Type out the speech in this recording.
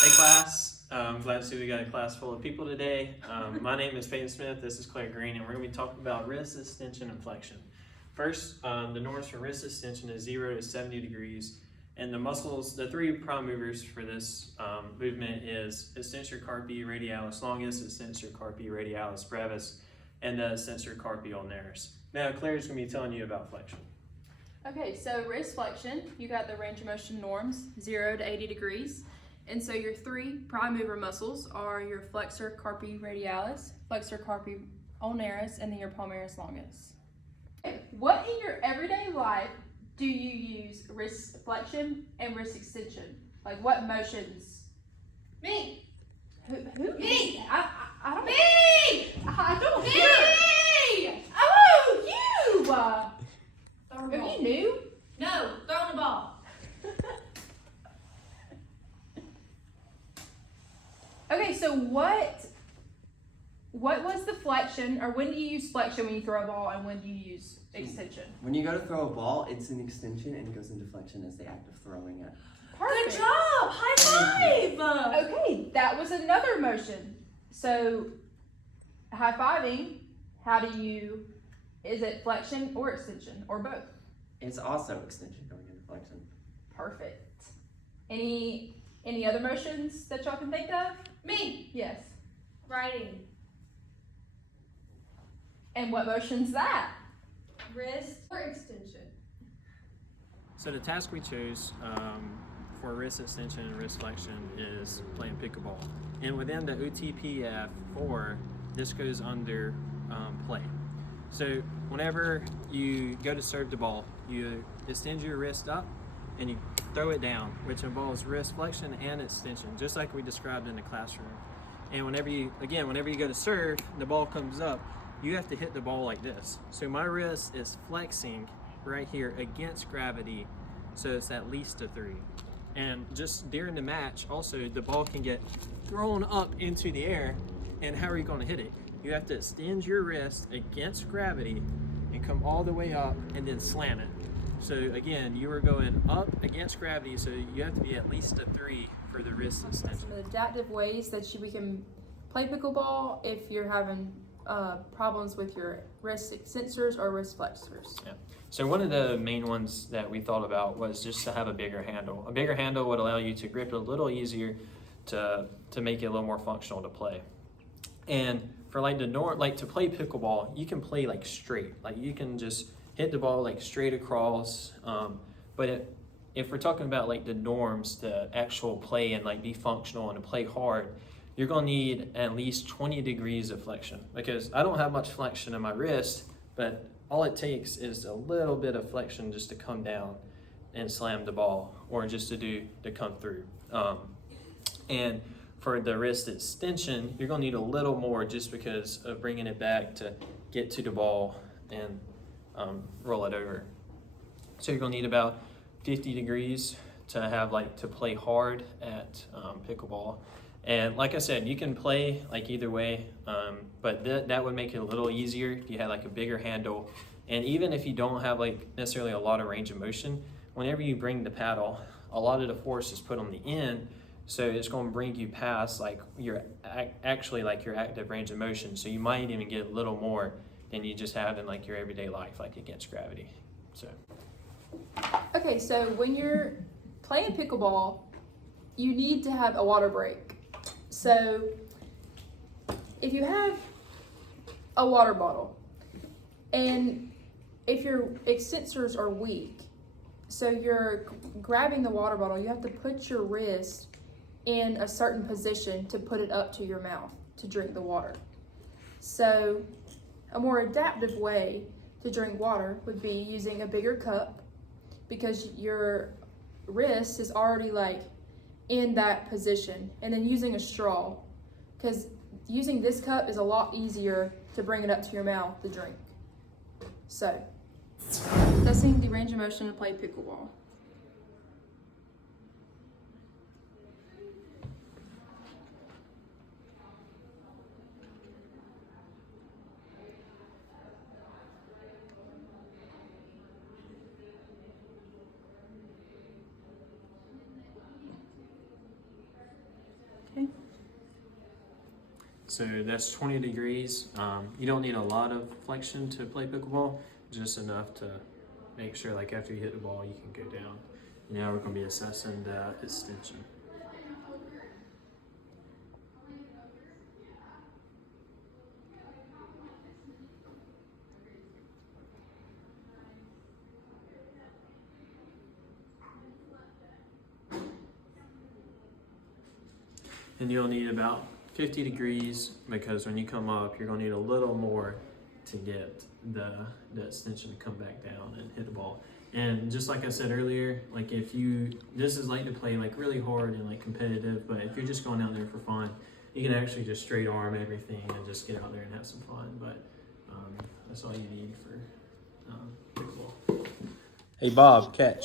Hey class, I'm glad to see we got a class full of people today. My name is Peyton Smith, this is Claire Green, and we're going to be talking about wrist extension and flexion. First, the norms for wrist extension is 0 to 70 degrees, and the muscles, the three prime movers for this movement is extensor carpi radialis longus, extensor carpi radialis brevis, and the extensor carpi ulnaris. Now Claire is going to be telling you about flexion. Okay, so wrist flexion, you got the range of motion norms, 0 to 80 degrees. And so your three prime mover muscles are your flexor carpi radialis, flexor carpi ulnaris, and then your palmaris longus. Okay, what in your everyday life do you use wrist flexion and wrist extension? Like what motions? Me. Who? Me. I don't. Me. I don't Me. hear. Oh, you! Throw Are the ball. you new? No, throw the ball. Okay, so what was the flexion, or when do you use flexion when you throw a ball, and when do you use extension? When you go to throw a ball, it's an extension and it goes into flexion as the act of throwing it. Perfect. Good job. High five. Okay, that was another motion. So, high-fiving, is it flexion or extension, or both? It's also extension going into flexion. Perfect. Any other motions that y'all can think of? Me. Yes. Writing. And what motion's that? Wrist or extension. So the task we chose for wrist extension and wrist flexion is playing pickleball. And within the OTPF4, this goes under play. So whenever you go to serve the ball, you extend your wrist up and you throw it down, which involves wrist flexion and extension, just like we described in the classroom. And whenever you go to serve, the ball comes up, you have to hit the ball like this. So my wrist is flexing right here against gravity, so it's at least a 3. And just during the match, also, the ball can get thrown up into the air, and how are you going to hit it? You have to extend your wrist against gravity and come all the way up and then slam it. So again, you are going up against gravity, so you have to be at least a 3 for the wrist extension. Some adaptive ways that we can play pickleball if you're having problems with your wrist extensors or wrist flexors. Yeah. So one of the main ones that we thought about was just to have a bigger handle. A bigger handle would allow you to grip it a little easier to make it a little more functional to play. And for to play pickleball, you can play like straight. Like you can just hit the ball like straight across. But if we're talking about like the norms, the actual play and like be functional and to play hard, you're gonna need at least 20 degrees of flexion, because I don't have much flexion in my wrist, but all it takes is a little bit of flexion just to come down and slam the ball, or just to come through. And for the wrist extension, you're gonna need a little more just because of bringing it back to get to the ball and roll it over. So you're gonna need about 50 degrees to play hard at pickleball. And like I said, you can play like either way, but that would make it a little easier if you had like a bigger handle. And even if you don't have like necessarily a lot of range of motion, whenever you bring the paddle, a lot of the force is put on the end, so it's going to bring you past like your active range of motion. So you might even get a little more than you just have in like your everyday life, like against gravity. So. Okay, so when you're playing pickleball, you need to have a water break. So if you have a water bottle, and if your extensors are weak, so you're grabbing the water bottle, you have to put your wrist in a certain position to put it up to your mouth to drink the water. So a more adaptive way to drink water would be using a bigger cup, because your wrist is already like in that position, and then using a straw, because using this cup is a lot easier to bring it up to your mouth to drink. So, testing the range of motion to play pickleball. Okay. So that's 20 degrees. You don't need a lot of flexion to play pickleball, just enough to make sure like after you hit the ball, you can go down. Now we're gonna be assessing the extension. And you'll need about 50 degrees because when you come up, you're gonna need a little more to get the extension to come back down and hit the ball. And just like I said earlier, like this is like to play like really hard and like competitive, but if you're just going out there for fun, you can actually just straight arm everything and just get out there and have some fun. But that's all you need for pickleball. Hey Bob, catch.